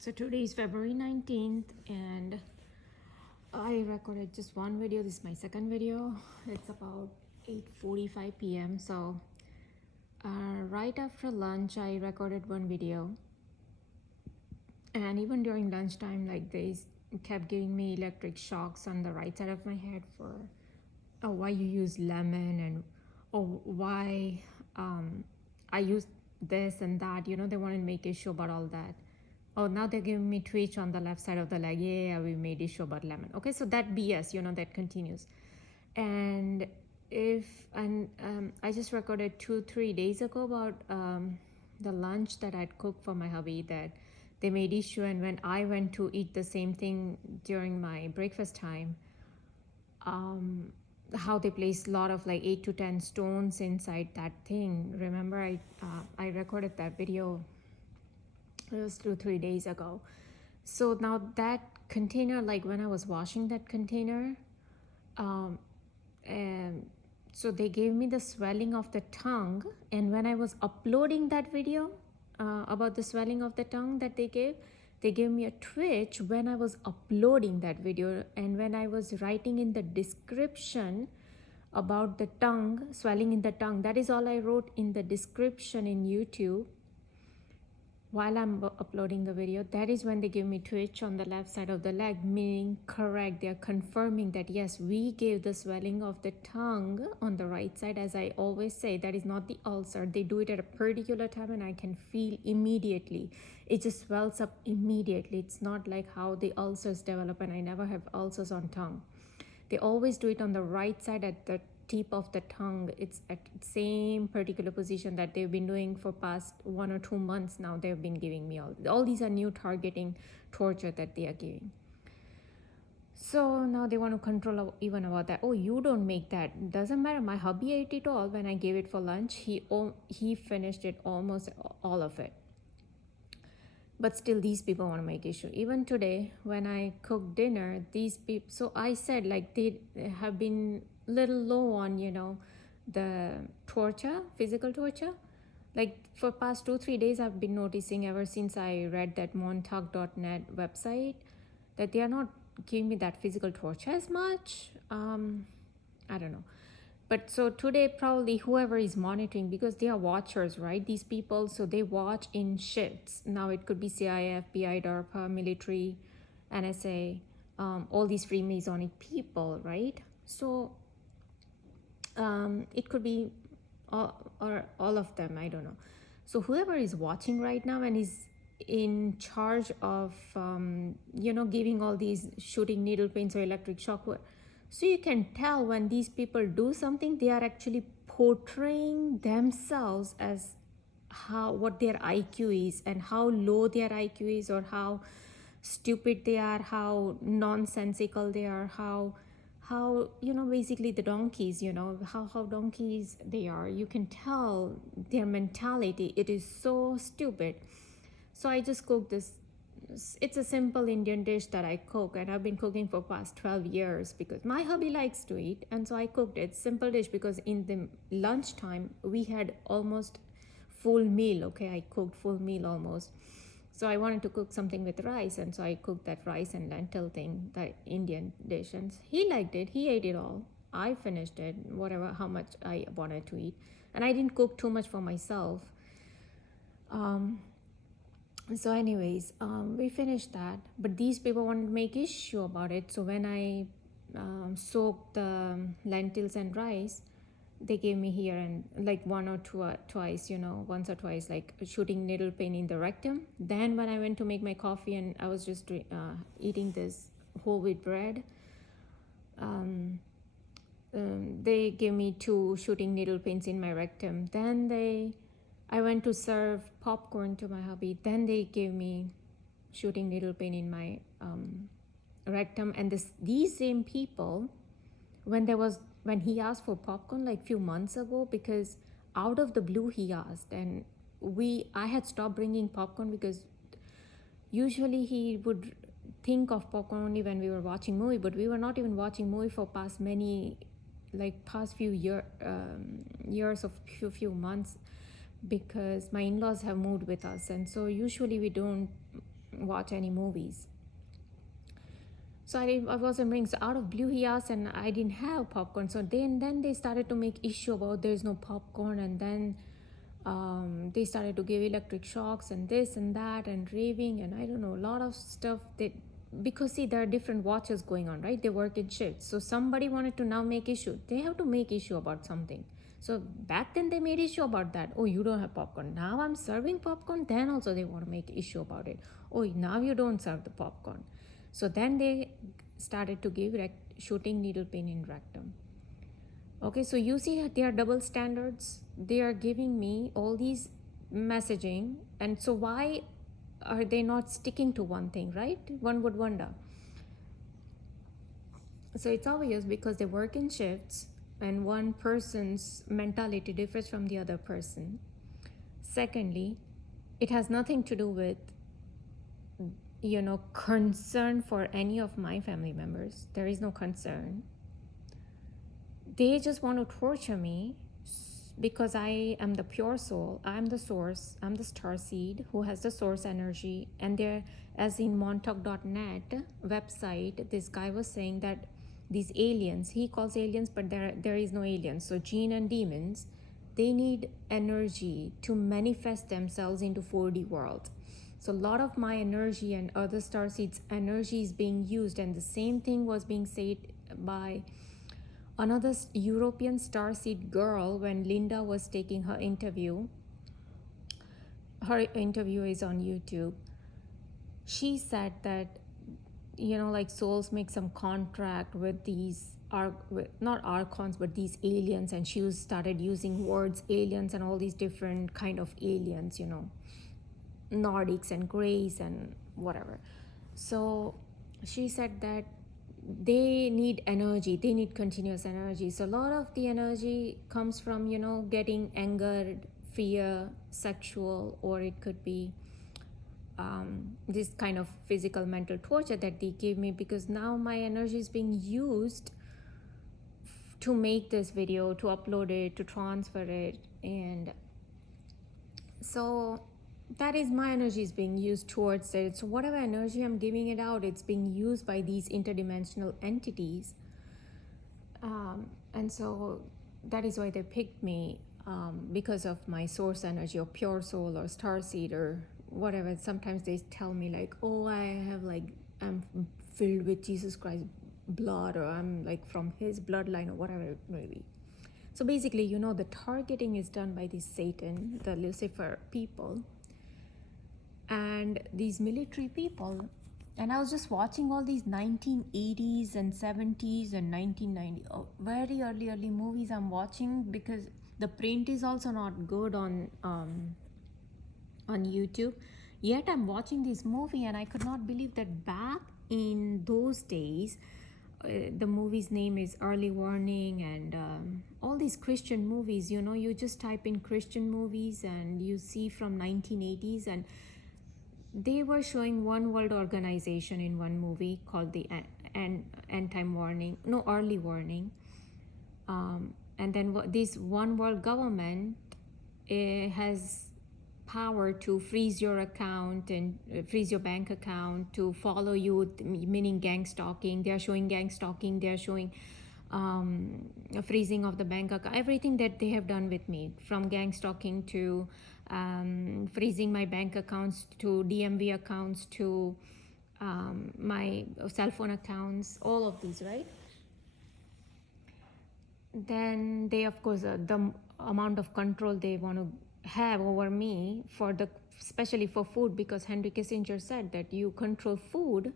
So today is February 19th and I recorded just one video. This is my second video. It's about 8:45 p.m. So right after lunch I recorded one video, and even during lunchtime, like, they kept giving me electric shocks on the right side of my head for why you use lemon, and why I use this and that. They want to make issue about all that. Oh, now they're giving me twitch on the left side of the leg. Yeah, we made issue about lemon. Okay, so that BS, that continues. And I just recorded 2-3 days ago about the lunch that I'd cooked for my hubby, that they made issue. And when I went to eat the same thing during my breakfast time, how they placed a lot of like 8 to 10 stones inside that thing. Remember, I recorded that video. It was 2-3 days ago. So now that container, like when I was washing that container, and so they gave me the swelling of the tongue. And when I was uploading that video about the swelling of the tongue that they gave me a twitch when I was uploading that video. And when I was writing in the description about the tongue, swelling in the tongue, that is all I wrote in the description in YouTube while I'm uploading the video. That is when they give me twitch on the left side of the leg, meaning correct. They're confirming that yes, we gave the swelling of the tongue on the right side. As I always say, that is not the ulcer. They do it at a particular time and I can feel immediately. It just swells up immediately. It's not like how the ulcers develop, and I never have ulcers on tongue. They always do it on the right side at the tip of the tongue. It's at same particular position that they've been doing for past 1 or 2 months now. They've been giving me all these are new targeting torture that they are giving. So now they want to control even about that. Oh, you don't make that. Doesn't matter. My hubby ate it all when I gave it for lunch. He finished it, almost all of it. But still, these people want to make issue. Even today, when I cooked dinner, these people, so I said, like, they have been little low on, the torture, physical torture. Like, for past 2-3 days, I've been noticing, ever since I read that montauk.net website, that they are not giving me that physical torture as much. I don't know. But so today, probably whoever is monitoring, because they are watchers, right? These people, so they watch in shifts. Now it could be CIA, FBI, DARPA, military, NSA, all these Freemasonic people, right? So it could be all of them, I don't know. So whoever is watching right now and is in charge of, giving all these shooting needle pains or electric shock, so you can tell when these people do something, they are actually portraying themselves as what their IQ is, and how low their IQ is, or how stupid they are, how nonsensical they are, how basically the donkeys, how donkeys they are. You can tell their mentality. It is so stupid. So I just cooked this. It's a simple Indian dish that I cook, and I've been cooking for past 12 years because my hubby likes to eat, and so I cooked it. Simple dish, because in the lunchtime we had almost full meal. Okay, I cooked full meal almost. So I wanted to cook something with rice, and so I cooked that rice and lentil thing, the Indian dish, and he liked it. He ate it all. I finished it, whatever, how much I wanted to eat, and I didn't cook too much for myself. So anyways, we finished that, but these people wanted to make issue about it. So when I soaked the lentils and rice, they gave me here and like twice, once or twice, like shooting needle pain in the rectum. Then when I went to make my coffee and I was just eating this whole wheat bread, they gave me 2 shooting needle pains in my rectum. Then I went to serve popcorn to my hubby. Then they gave me shooting needle pain in my rectum. And these same people, when he asked for popcorn like few months ago, because out of the blue he asked, and I had stopped bringing popcorn because usually he would think of popcorn only when we were watching movie, but we were not even watching movie for past few years of few months, because my in-laws have moved with us, and so usually we don't watch any movies. So I wasn't bringing. So out of blue, he asked, and I didn't have popcorn. So then they started to make issue about there's no popcorn, and then they started to give electric shocks and this and that and raving and I don't know, a lot of stuff that, because see, there are different watches going on, right? They work in shifts. So somebody wanted to now make issue. They have to make issue about something. So back then they made issue about that. Oh, you don't have popcorn. Now I'm serving popcorn. Then also they want to make issue about it. Oh, now you don't serve the popcorn. So then they started to give shooting needle pain in rectum. Okay, so you see they are double standards. They are giving me all these messaging, and so why are they not sticking to one thing, right? One would wonder. So it's obvious because they work in shifts and one person's mentality differs from the other person. Secondly, it has nothing to do with concern for any of my family members. There is no concern. They just want to torture me because I am the pure soul. I'm the source. I'm the star seed who has the source energy. And there, as in montauk.net website, this guy was saying that these aliens, he calls aliens, but there is no aliens. So jinn and demons, they need energy to manifest themselves into 4D world. So a lot of my energy and other starseeds' energy is being used, and the same thing was being said by another European starseed girl when Linda was taking her interview. Her interview is on YouTube. She said that, like souls make some contract with these, not archons, but these aliens, and she started using words aliens and all these different kind of aliens, Nordics and Greys and whatever. So she said that they need energy, they need continuous energy. So a lot of the energy comes from getting angered, fear, sexual, or it could be this kind of physical mental torture that they give me, because now my energy is being used to make this video, to upload it, to transfer it. And so that is my energy is being used towards it. So whatever energy I'm giving it out, it's being used by these interdimensional entities. And so that is why they picked me, because of my source energy or pure soul or starseed or whatever. Sometimes they tell me like, oh, I'm filled with Jesus Christ's blood, or I'm like from his bloodline, or whatever it may be. So basically, the targeting is done by this Satan, the Lucifer people, and these military people. And I was just watching all these 1980s and 70s and 1990, very early movies I'm watching, because the print is also not good on YouTube. Yet I'm watching this movie and I could not believe that back in those days, the movie's name is Early Warning, and all these Christian movies, you just type in Christian movies and you see from 1980s, and they were showing one world organization in one movie called the Early Warning. And then this one world government has power to freeze your account and freeze your bank account, to follow you, meaning gang stalking. They are showing gang stalking. They are showing freezing of the bank account, everything that they have done with me, from gang stalking to freezing my bank accounts, to DMV accounts, to my cell phone accounts, all of these, right? Then they, of course, the amount of control they want to have over me, especially for food, because Henry Kissinger said that you control food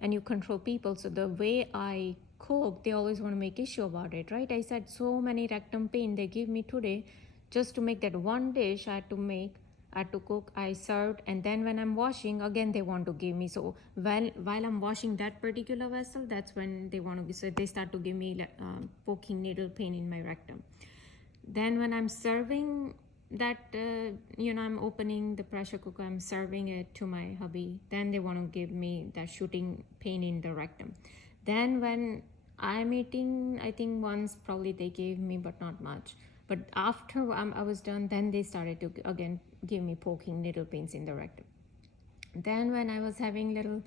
and you control people. So the way I cook, they always want to make issue about it, right? I said so many rectum pain they give me today just to make that one dish I had to cook, I served, and then when I'm washing, again they want to give me. So while I'm washing that particular vessel, that's when they want to so they start to give me poking needle pain in my rectum. Then when I'm serving that, I'm opening the pressure cooker, I'm serving it to my hubby, then they want to give me that shooting pain in the rectum. Then when I'm eating, I think once probably they gave me, but not much. But after I was done, then they started to again give me poking needle pains in the rectum. Then when I was having little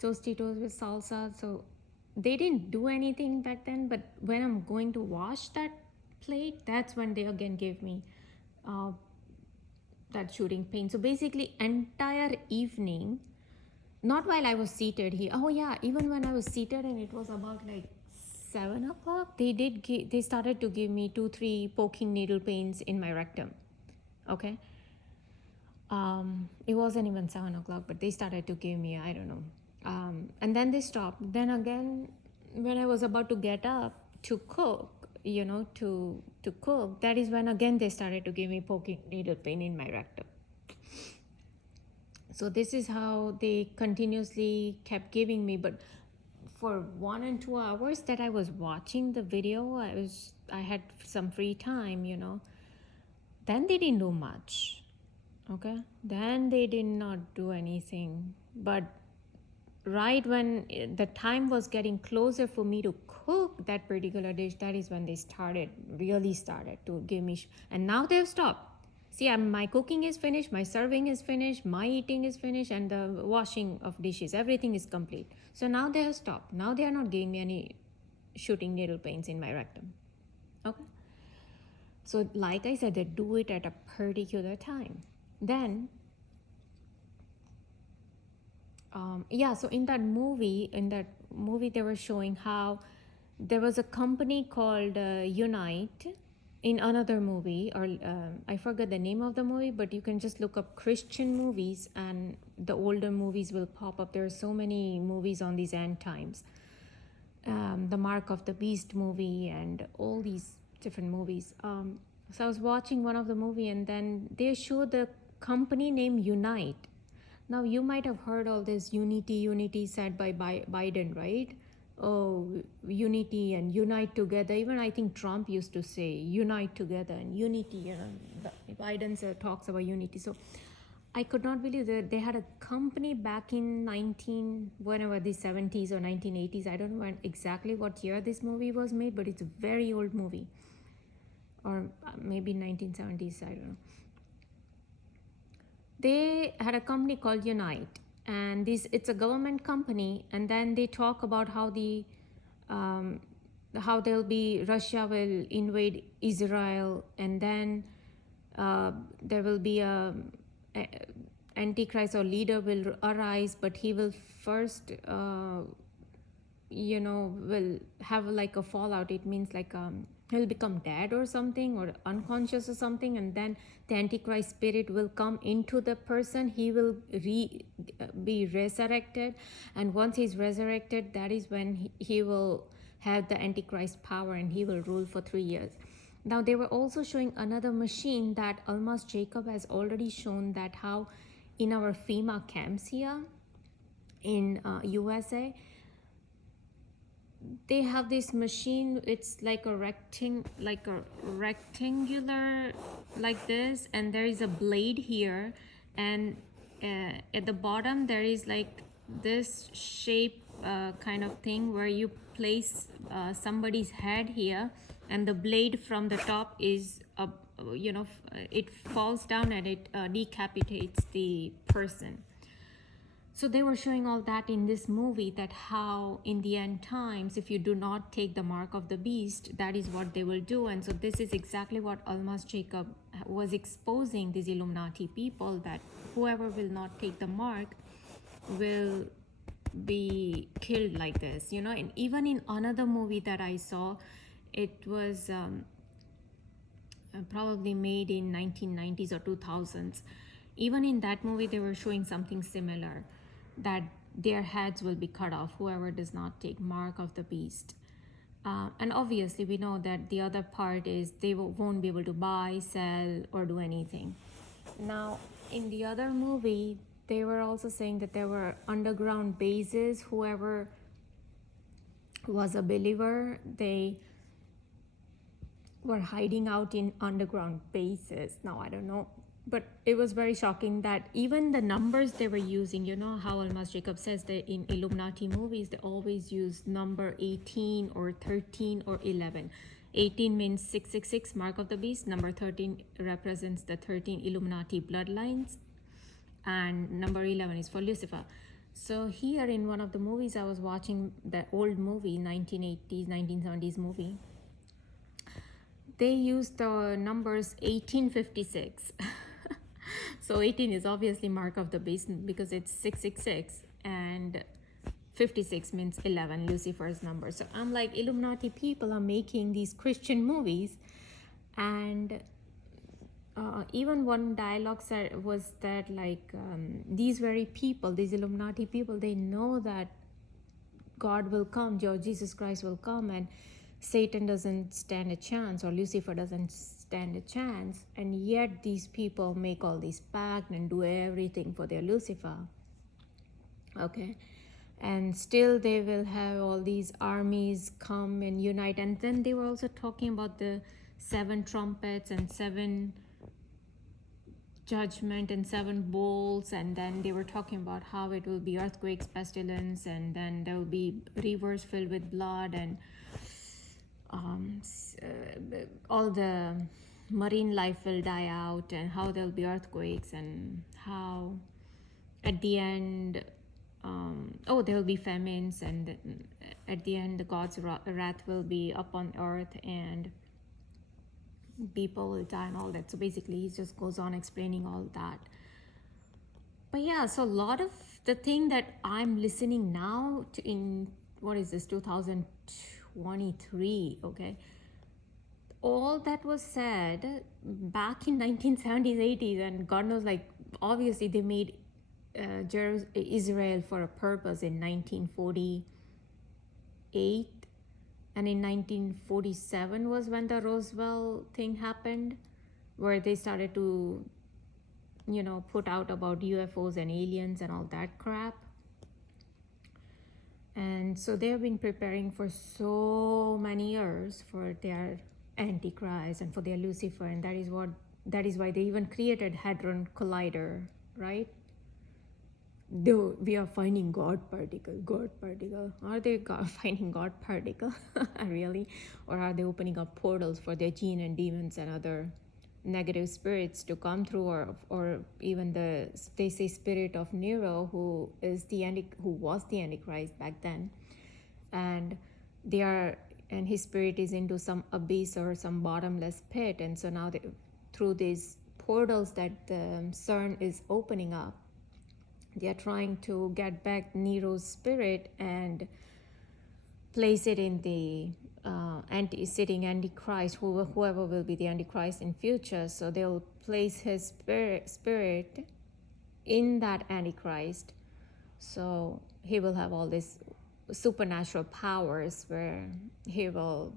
tostitos with salsa, so they didn't do anything back then, but when I'm going to wash that plate, that's when they again gave me uh, that shooting pain. So basically entire evening, not while I was seated here. Oh yeah, even when I was seated and it was about like 7 o'clock, they started to give me 2-3 poking needle pains in my rectum. Okay. It wasn't even 7 o'clock, but they started to give me, I don't know. And then they stopped. Then again, when I was about to get up to cook, to cook, that is when again they started to give me poking needle pain in my rectum. So this is how they continuously kept giving me. But for 1 and 2 hours that I was watching the video, I had some free time, Then they didn't do much. Okay, then they did not do anything. But right when the time was getting closer for me to cook that particular dish, that is when they really started to give me. And now they've stopped. See, my cooking is finished, my serving is finished, my eating is finished, and the washing of dishes, everything is complete. So now they have stopped. Now they are not giving me any shooting needle pains in my rectum. Okay. So like I said, they do it at a particular time. Then so in that movie they were showing how there was a company called Unite in another movie, or I forget the name of the movie, but you can just look up Christian movies and the older movies will pop up. There are so many movies on these end times, the Mark of the Beast movie and all these different movies. So I was watching one of the movie and then they showed the company name Unite. Now you might have heard all this unity said by Biden, right? Oh, unity and unite together. Even I think Trump used to say unite together and unity. Biden talks about unity. So I could not believe that they had a company back in whenever the 70s or 1980s. I don't know exactly what year this movie was made, but it's a very old movie, or maybe 1970s. I don't know. They had a company called Unite, and it's a government company. And then they talk about how how Russia will invade Israel, and then there will be a antichrist or leader will arise, but he will first will have like a fallout. It means like he'll become dead or something, or unconscious or something, and then the antichrist spirit will come into the person. He will be resurrected, and once he's resurrected, that is when he will have the antichrist power, and he will rule for 3 years. Now they were also showing another machine that Almas Jacob has already shown, that how in our FEMA camps here in USA, they have this machine. It's like a rectangular like this, and there is a blade here, and at the bottom there is like this shape kind of thing where you place somebody's head here, and the blade from the top is it falls down and it decapitates the person. So they were showing all that in this movie, that how in the end times, if you do not take the mark of the beast, that is what they will do. And so this is exactly what Almas Jacob was exposing, these Illuminati people, that whoever will not take the mark will be killed like this, And even in another movie that I saw, it was probably made in 1990s or 2000s. Even in that movie, they were showing something similar, that their heads will be cut off, whoever does not take mark of the beast. And obviously we know that the other part is they won't be able to buy, sell, or do anything. Now in the other movie, they were also saying that there were underground bases. Whoever was a believer, they were hiding out in underground bases. Now I don't know, but it was very shocking that even the numbers they were using, how Almas Jacob says that in Illuminati movies, they always use number 18 or 13 or 11. 18 means 666, mark of the beast. Number 13 represents the 13 Illuminati bloodlines. and number 11 is for Lucifer. So here in one of the movies I was watching, the old movie, 1980s 1970s movie, they used the numbers 1856. So 18 is obviously mark of the beast because it's 666, and 56 means 11, Lucifer's number. So I'm like, Illuminati people are making these Christian movies, and even one dialogue was that like, these very people, these Illuminati people, they know that God will come, Jesus Christ will come, and Satan doesn't stand a chance, or Lucifer doesn't stand a chance, and yet these people make all these pacts and do everything for their Lucifer. Okay, and still they will have all these armies come and unite. And then they were also talking about the 7 trumpets and 7 judgment and 7 bowls, and then they were talking about how it will be earthquakes, pestilence, and then there will be rivers filled with blood, and all the marine life will die out, and how there will be earthquakes, and how at the end there will be famines, and at the end God's wrath will be upon earth, and people will die and all that. So basically he just goes on explaining all that. But yeah, so a lot of the thing that I'm listening now to in, what is this, 2023, okay, all that was said back in 1970s 80s, and God knows, like, obviously they made Israel for a purpose in 1948, and in 1947 was when the Roswell thing happened, where they started to, put out about UFOs and aliens and all that crap. And so they have been preparing for so many years for their Antichrist and for their Lucifer, and that is why they even created Hadron Collider, right? Though we are finding God particle. Are they finding God particle? Really? Or are they opening up portals for their jinn and demons and other negative spirits to come through, or even they say spirit of Nero, who was the Antichrist back then, and his spirit is into some abyss or some bottomless pit, and so now through these portals that the CERN is opening up, they are trying to get back Nero's spirit and place it in the sitting Antichrist, whoever will be the Antichrist in future. So they'll place his spirit in that Antichrist. So he will have all these supernatural powers where he will,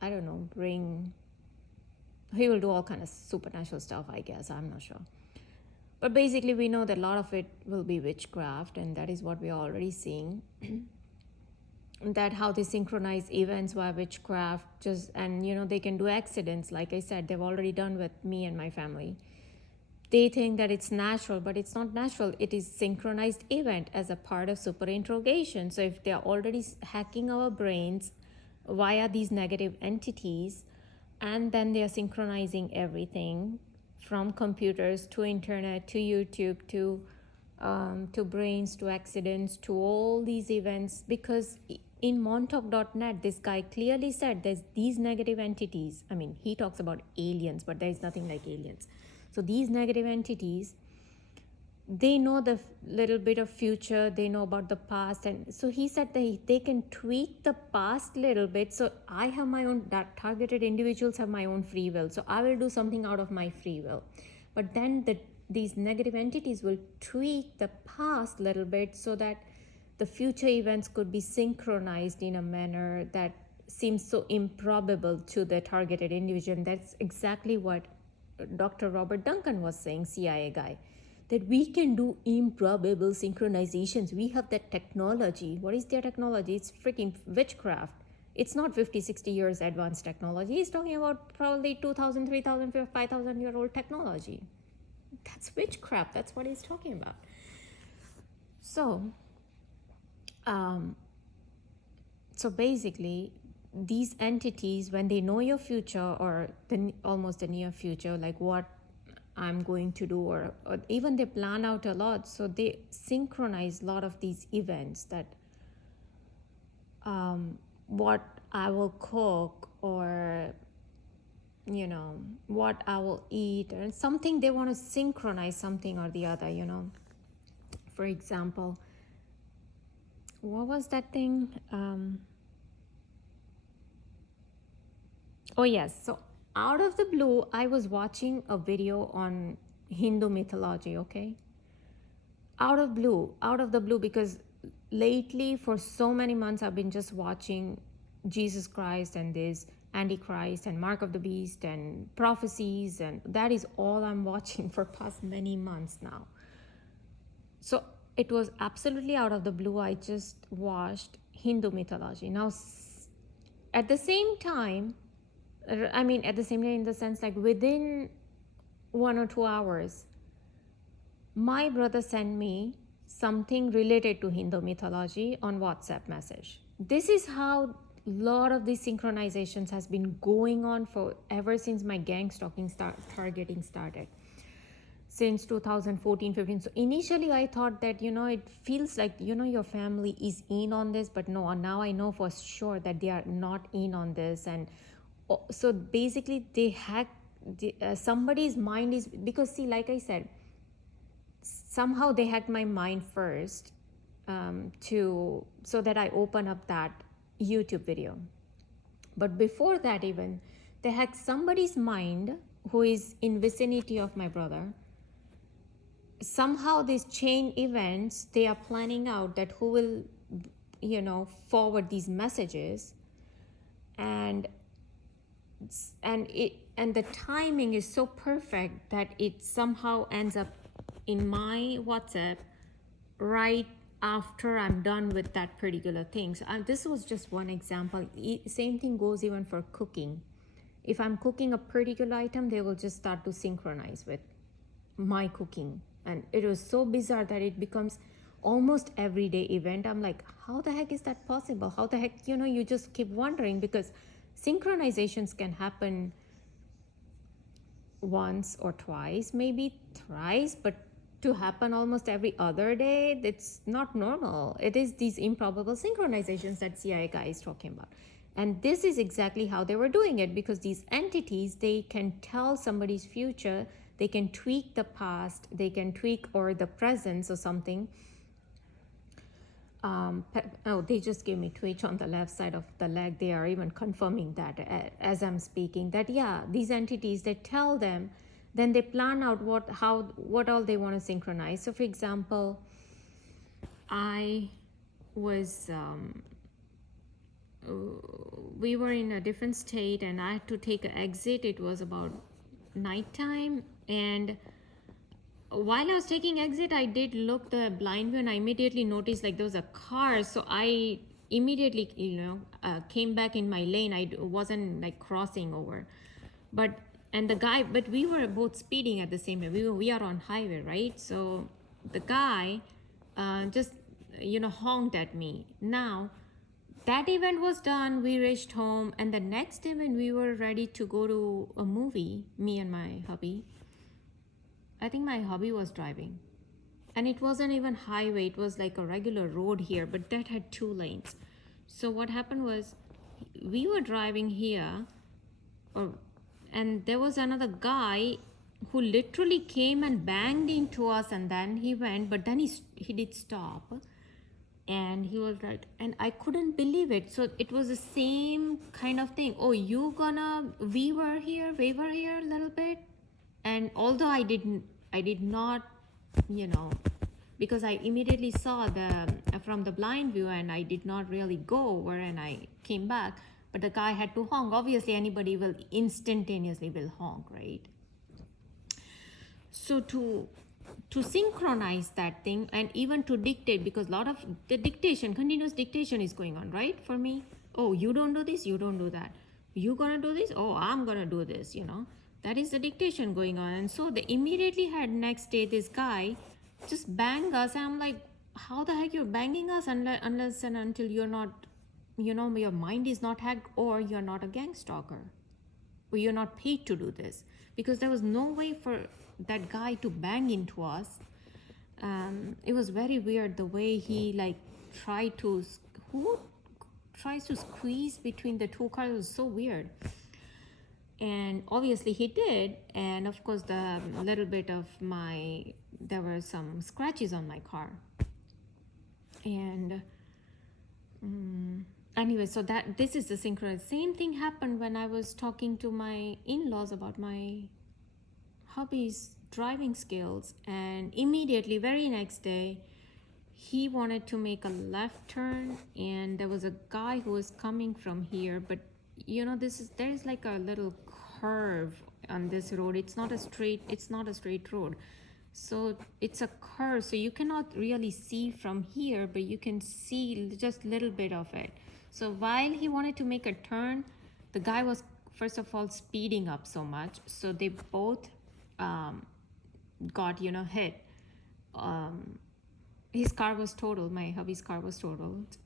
he will do all kind of supernatural stuff, I guess. I'm not sure. But basically, we know that a lot of it will be witchcraft, and that is what we are already seeing. That how they synchronize events via witchcraft, and they can do accidents. Like I said, they've already done with me and my family. They think that it's natural, but it's not natural. It is synchronized event as a part of super interrogation. So if they're already hacking our brains via these negative entities, and then they are synchronizing everything, from computers to internet to YouTube to brains to accidents to all these events, because in montauk.net this guy clearly said there's these negative entities. I mean, he talks about aliens, but there's nothing like aliens. So these negative entities, they know the little bit of future, they know about the past, and so he said they can tweak the past little bit. So I have my own, that targeted individuals have my own free will, so I will do something out of my free will, but then these negative entities will tweak the past little bit so that the future events could be synchronized in a manner that seems so improbable to the targeted individual. And that's exactly what Dr. Robert Duncan was saying, CIA guy, that we can do improbable synchronizations. We have that technology. What is their technology? It's freaking witchcraft. It's not 50, 60 years advanced technology. He's talking about probably 2,000, 3,000, 5,000 year old technology. That's witchcraft. That's what he's talking about. So, basically, these entities, when they know your future or almost the near future, like what I'm going to do, or even they plan out a lot. So they synchronize a lot of these events, that what I will cook, or what I will eat, and something they want to synchronize something or the other. For example, what was that thing? Oh yes, so out of the blue, I was watching a video on Hindu mythology, okay? Out of the blue, because lately for so many months I've been just watching Jesus Christ and this Antichrist and Mark of the Beast and prophecies, and that is all I'm watching for past many months now. So it was absolutely out of the blue. I just watched Hindu mythology. Now, at the same time, at the same time, in the sense, like within 1 or 2 hours, my brother sent me something related to Hindu mythology on WhatsApp message. This is how a lot of these synchronizations has been going on for ever since my gang stalking targeting started, since 2014-15. So initially I thought that it feels like your family is in on this, but no, now I know for sure that they are not in on this. And so basically they hack somebody's mind, is because, see, like I said, somehow they hacked my mind first, so that I open up that YouTube video. But before that, even they hacked somebody's mind who is in vicinity of my brother. Somehow these chain events, they are planning out that who will forward these messages, and the timing is so perfect that it somehow ends up in my WhatsApp right after I'm done with that particular thing. So this was just one example. Same thing goes even for cooking. If I'm cooking a particular item, they will just start to synchronize with my cooking. And it was so bizarre that it becomes almost everyday event. I'm like, how the heck is that possible? How the heck, you just keep wondering, because synchronizations can happen once or twice, maybe thrice, but to happen almost every other day, it's not normal. It is these improbable synchronizations that CIA guy is talking about. And this is exactly how they were doing it, because these entities, they can tell somebody's future, they can tweak the past, they can tweak or the presence or something. They just gave me twitch on the left side of the leg. They are even confirming that as I'm speaking, that these entities, they tell them, then they plan out what all they want to synchronize. So for example, I was we were in a different state and I had to take an exit. It was about nighttime, and while I was taking exit, I did look the blind view, and I immediately noticed like there was a car. So I immediately came back in my lane. I wasn't like crossing over, but we were both speeding at the same time. We are on highway, right? So the guy just honked at me. Now that event was done, we reached home, and the next event we were ready to go to a movie, me and my hubby. I think my hubby was driving, and it wasn't even highway, it was like a regular road here, but that had 2 lanes. So what happened was, we were driving here, and there was another guy who literally came and banged into us, and then he went, but then he did stop, and he was like, and I couldn't believe it. So it was the same kind of thing. Oh, we were here a little bit. And although I did not, because I immediately saw from the blind view, and I did not really go over, and I came back, but the guy had to honk. Obviously anybody will instantaneously will honk, right? So to synchronize that thing, and even to dictate, because a lot of the continuous dictation is going on, right? For me, oh, you don't do this, you don't do that, you gonna do this, oh, I'm gonna do this, that is the dictation going on. And so they immediately had next day this guy just bang us, and I'm like, how the heck you're banging us, unless and until you're not, your mind is not hacked, or you're not a gang stalker, or you're not paid to do this. Because there was no way for that guy to bang into us. It was very weird the way he like tried to, who tries to squeeze between the two cars. It was so weird. And obviously he did, and of course the little bit of there were some scratches on my car. And anyway, so this is the synchronized. Same thing happened when I was talking to my in-laws about my hubby's driving skills, and immediately very next day he wanted to make a left turn, and there was a guy who was coming from here, but there is like a little curve on this road. It's not a straight road, so it's a curve, so you cannot really see from here, but you can see just a little bit of it. So while he wanted to make a turn, the guy was first of all speeding up so much, so they both got hit. His car was totaled, my hubby's car was totaled,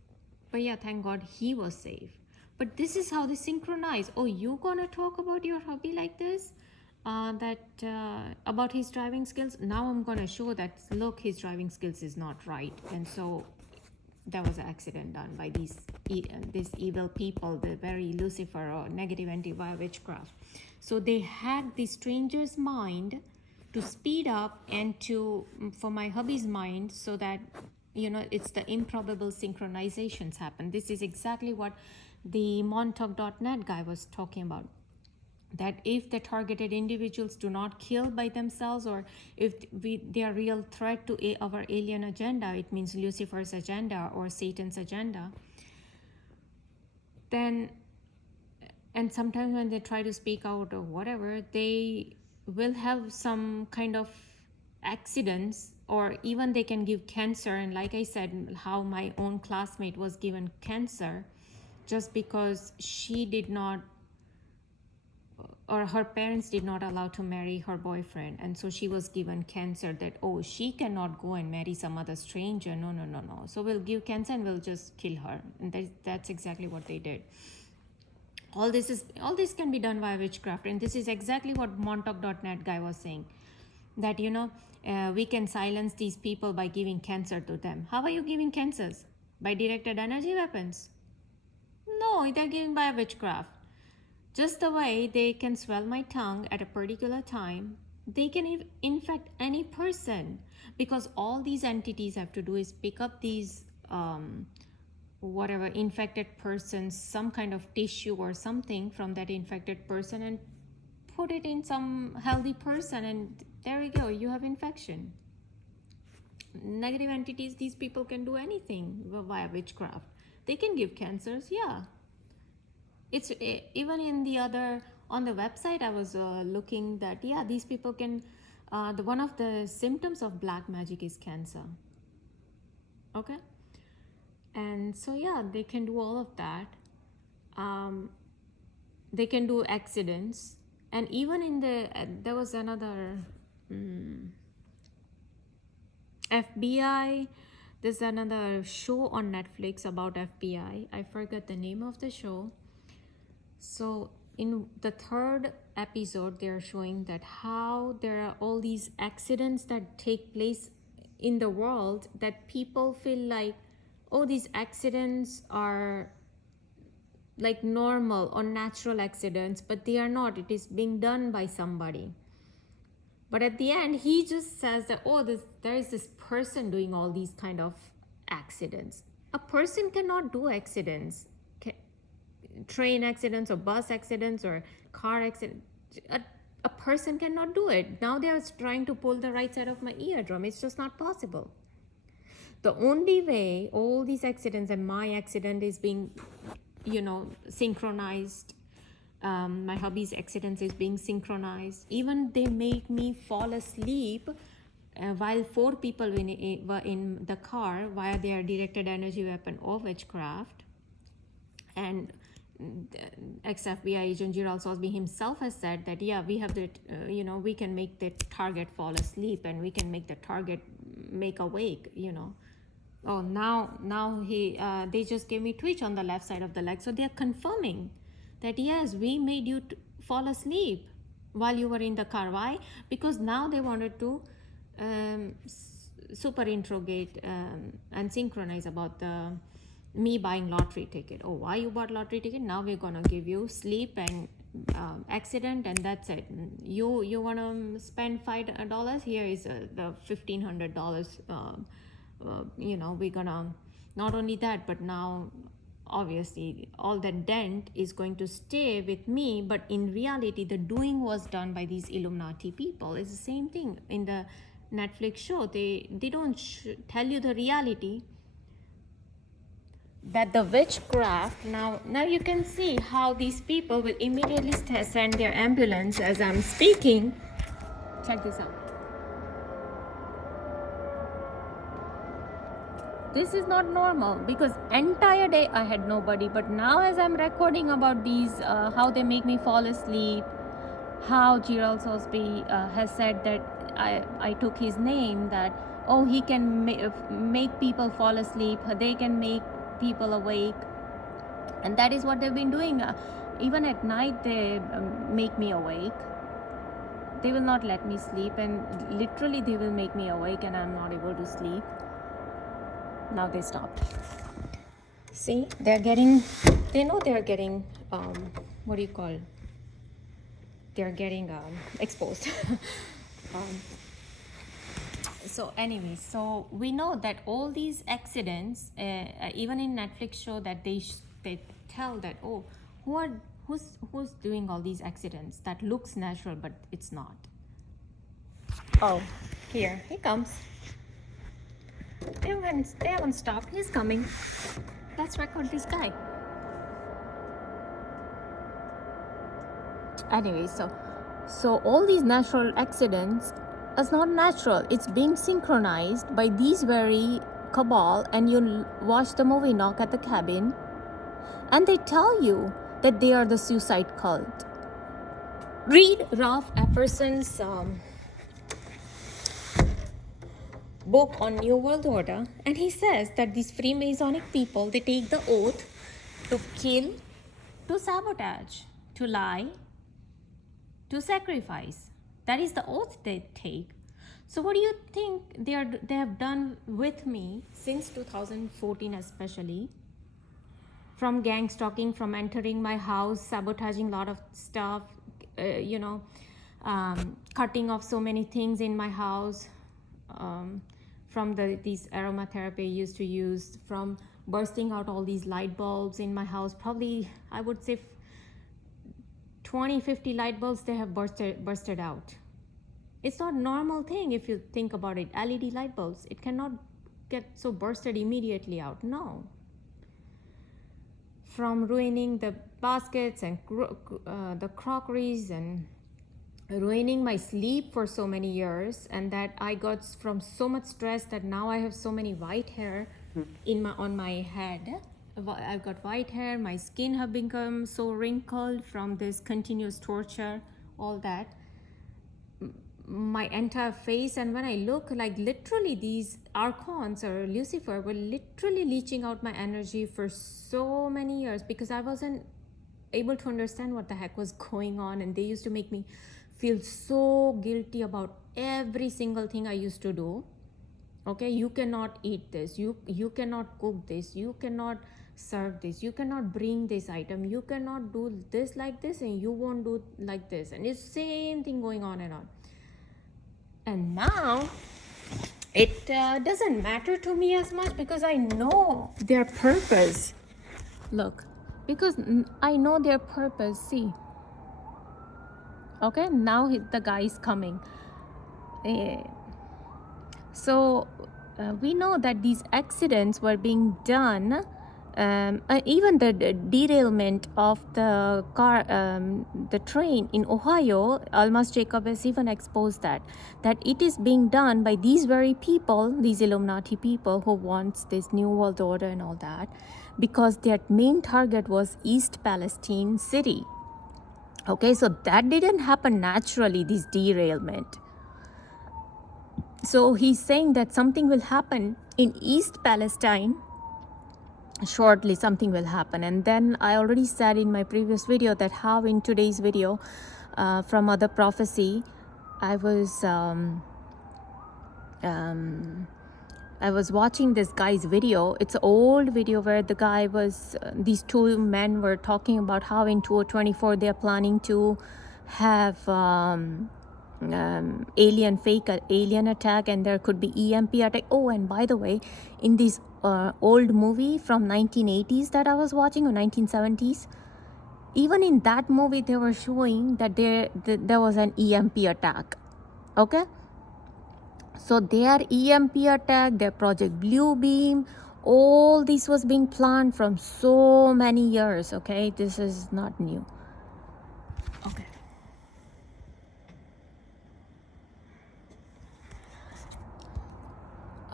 but yeah, thank God he was safe. But this is how they synchronize. Oh, you gonna talk about your hubby like this, about his driving skills? Now I'm gonna show that, look, his driving skills is not right. And so there was an accident done by these evil people, the very Lucifer or negative entity via witchcraft. So they had the stranger's mind to speed up, and for my hubby's mind, so that it's the improbable synchronizations happen. This is exactly what the montauk.net guy was talking about, that if the targeted individuals do not kill by themselves, or if they are real threat to our alien agenda, it means Lucifer's agenda or Satan's agenda, then, and sometimes when they try to speak out or whatever, they will have some kind of accidents, or even they can give cancer. And like I said, how my own classmate was given cancer just because she did not, or her parents did not allow to marry her boyfriend, and so she was given cancer, that she cannot go and marry some other stranger, no, so we'll give cancer and we'll just kill her. And that's exactly what they did. All this can be done via witchcraft, and this is exactly what montauk.net guy was saying, that we can silence these people by giving cancer to them. How are you giving cancers? By directed energy weapons? No, they're giving by witchcraft. Just the way they can swell my tongue at a particular time, they can infect any person, because all these entities have to do is pick up these whatever infected persons, some kind of tissue or something from that infected person, and put it in some healthy person, and there we go, you have infection. Negative entities, these people can do anything via witchcraft. They can give cancers, yeah. It's even in the other, on the website I was looking that, yeah, these people can, one of the symptoms of black magic is cancer. Okay. And so yeah, they can do all of that. They can do accidents, and even in there was another FBI. There's another show on Netflix about FBI. I forgot the name of the show. So in the third episode, they're showing that how there are all these accidents that take place in the world, that people feel like, these accidents are like normal or natural accidents, but they are not. It is being done by somebody. But at the end, he just says that, there is this person doing all these kind of accidents. A person cannot do accidents. Train accidents or bus accidents or car accidents. A person cannot do it. Now they are trying to pull the right side of my eardrum. It's just not possible. The only way all these accidents, and my accident is being, synchronized. My hubby's accidents is being synchronized. Even they make me fall asleep while 4 people were in the car via their directed energy weapon or witchcraft. And ex-FBI agent Gerald Sosby himself has said that, yeah, we have the, we can make the target fall asleep, and we can make the target make awake, now they just gave me twitch on the left side of the leg. So they're confirming that, yes, we made you fall asleep while you were in the car. Why? Because now they wanted to super interrogate and synchronize about me buying lottery ticket. Oh, why you bought lottery ticket? Now we're gonna give you sleep and accident, and that's it. You wanna spend $5? Here is the $1,500. We're gonna, not only that, but now obviously all that dent is going to stay with me, but in reality the doing was done by these Illuminati people. It's the same thing in the Netflix show. They don't tell you the reality, that the witchcraft. Now you can see how these people will immediately send their ambulance as I'm speaking. Check this out. This is not normal, because entire day I had nobody, but now as I'm recording about these, how they make me fall asleep, how Gerald Sosby has said that I took his name, that oh, he can make people fall asleep, they can make people awake, and that is what they've been doing. Even at night they make me awake. They will not let me sleep, and literally they will make me awake and I'm not able to sleep. Now they stopped. See, they know they're getting what do you call, they're getting exposed. So anyway, so we know that all these accidents, even in Netflix show, that they tell that, oh, who's doing all these accidents that looks natural, but it's not. Oh, here he comes. They haven't stopped. He's coming. Let's record this guy. Anyway, so all these natural accidents is not natural. It's being synchronized by these very cabal. And you watch the movie Knock at the Cabin, and they tell you that they are the suicide cult. Read Ralph Epperson's book on New World Order, and he says that these Freemasonic people, they take the oath to kill, to sabotage, to lie, to sacrifice. That is the oath they take. So what do you think they have done with me since 2014, especially? From gang stalking, from entering my house, sabotaging a lot of stuff, cutting off so many things in my house, from these aromatherapy I used to use, from bursting out all these light bulbs in my house. Probably, I would say 20-50 light bulbs they have bursted out. It's not a normal thing if you think about it. LED light bulbs, it cannot get so bursted immediately out. No. From ruining the baskets and the crockeries, and ruining my sleep for so many years, and that I got from so much stress that now I have so many white hair on my head. I've got white hair, my skin have become so wrinkled from this continuous torture, all that. My entire face, and when I look, like literally these archons or Lucifer were literally leeching out my energy for so many years, because I wasn't able to understand what the heck was going on, and they used to make me feel so guilty about every single thing I used to do. Okay, you cannot eat this, you cannot cook this, you cannot serve this, you cannot bring this item, you cannot do this like this, and you won't do like this, and it's same thing going on and on. And now it doesn't matter to me as much, because I know their purpose. Look, because I know their purpose. See, okay, now the guy is coming. So we know that these accidents were being done, even the derailment of the car, the train in Ohio. Almas Jacob has even exposed that it is being done by these very people, these Illuminati people who wants this New World Order and all that, because their main target was East Palestine City. Okay, so that didn't happen naturally, this derailment. So he's saying that something will happen in East Palestine. Shortly something will happen. And then I already said in my previous video that how in today's video from other prophecy. I was watching this guy's video. It's an old video where the guy was, these two men were talking about how in 2024 they're planning to have fake alien attack, and there could be EMP attack. Oh, and by the way, in this old movie from 1980s that I was watching, or 1970s, even in that movie they were showing that there was an EMP attack. Okay, so their EMP attack, their Project Blue Beam, all this was being planned from so many years. Okay, this is not new. Okay.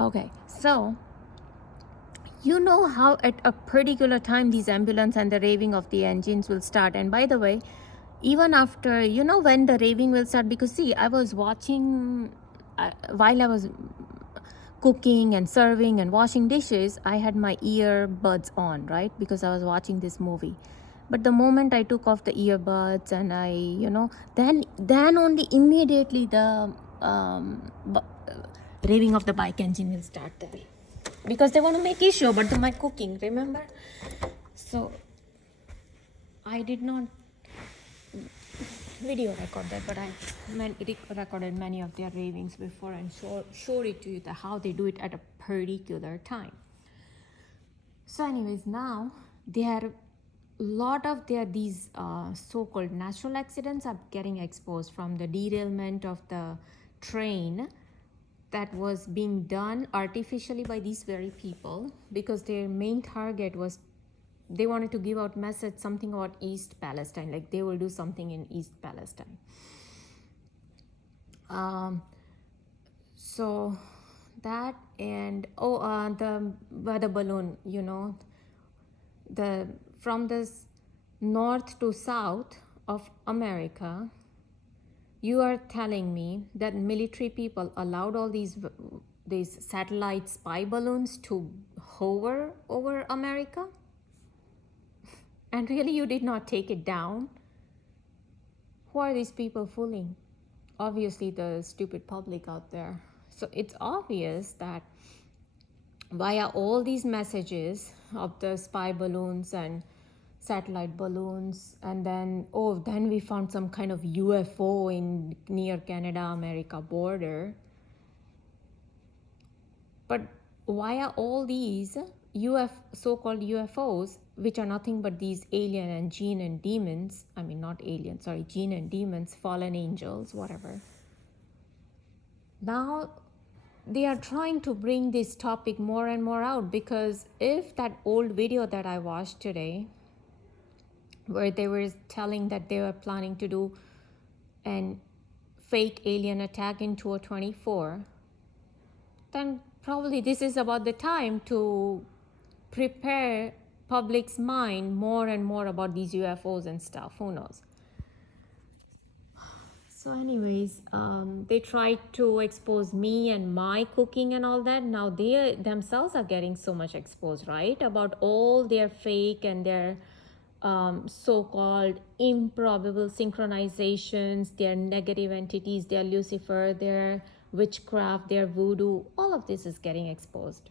Okay, so you know how at a particular time these ambulance and the raving of the engines will start. And by the way, even after, you know when the raving will start, because see, I was watching while I was cooking and serving and washing dishes, I had my earbuds on, right? Because I was watching this movie. But the moment I took off the earbuds and I, then only immediately the raving of the bike engine will start there. Because they want to make issue about my cooking, remember? So I did not video record that, but I recorded many of their ravings before and showed it to you, how they do it at a particular time. So anyways, now there are lot of these so-called natural accidents are getting exposed from the derailment of the train that was being done artificially by these very people, because their main target was they wanted to give out message something about East Palestine, like they will do something in East Palestine. So that, and the weather balloon, from this north to south of America, you are telling me that military people allowed all these satellite spy balloons to hover over America? And really, you did not take it down? Who are these people fooling? Obviously, the stupid public out there. So it's obvious that via all these messages of the spy balloons and satellite balloons, and then we found some kind of UFO in near Canada-America border. But via all these so-called UFOs, which are nothing but these alien and gene and demons, gene and demons, fallen angels, whatever. Now they are trying to bring this topic more and more out, because if that old video that I watched today, where they were telling that they were planning to do an fake alien attack in 2024, then probably this is about the time to prepare public's mind more and more about these UFOs and stuff. Who knows? So anyways, they tried to expose me and my cooking and all that. Now they themselves are getting so much exposed, right? About all their fake and their so-called improbable synchronizations, their negative entities, their Lucifer, their witchcraft, their voodoo. All of this is getting exposed.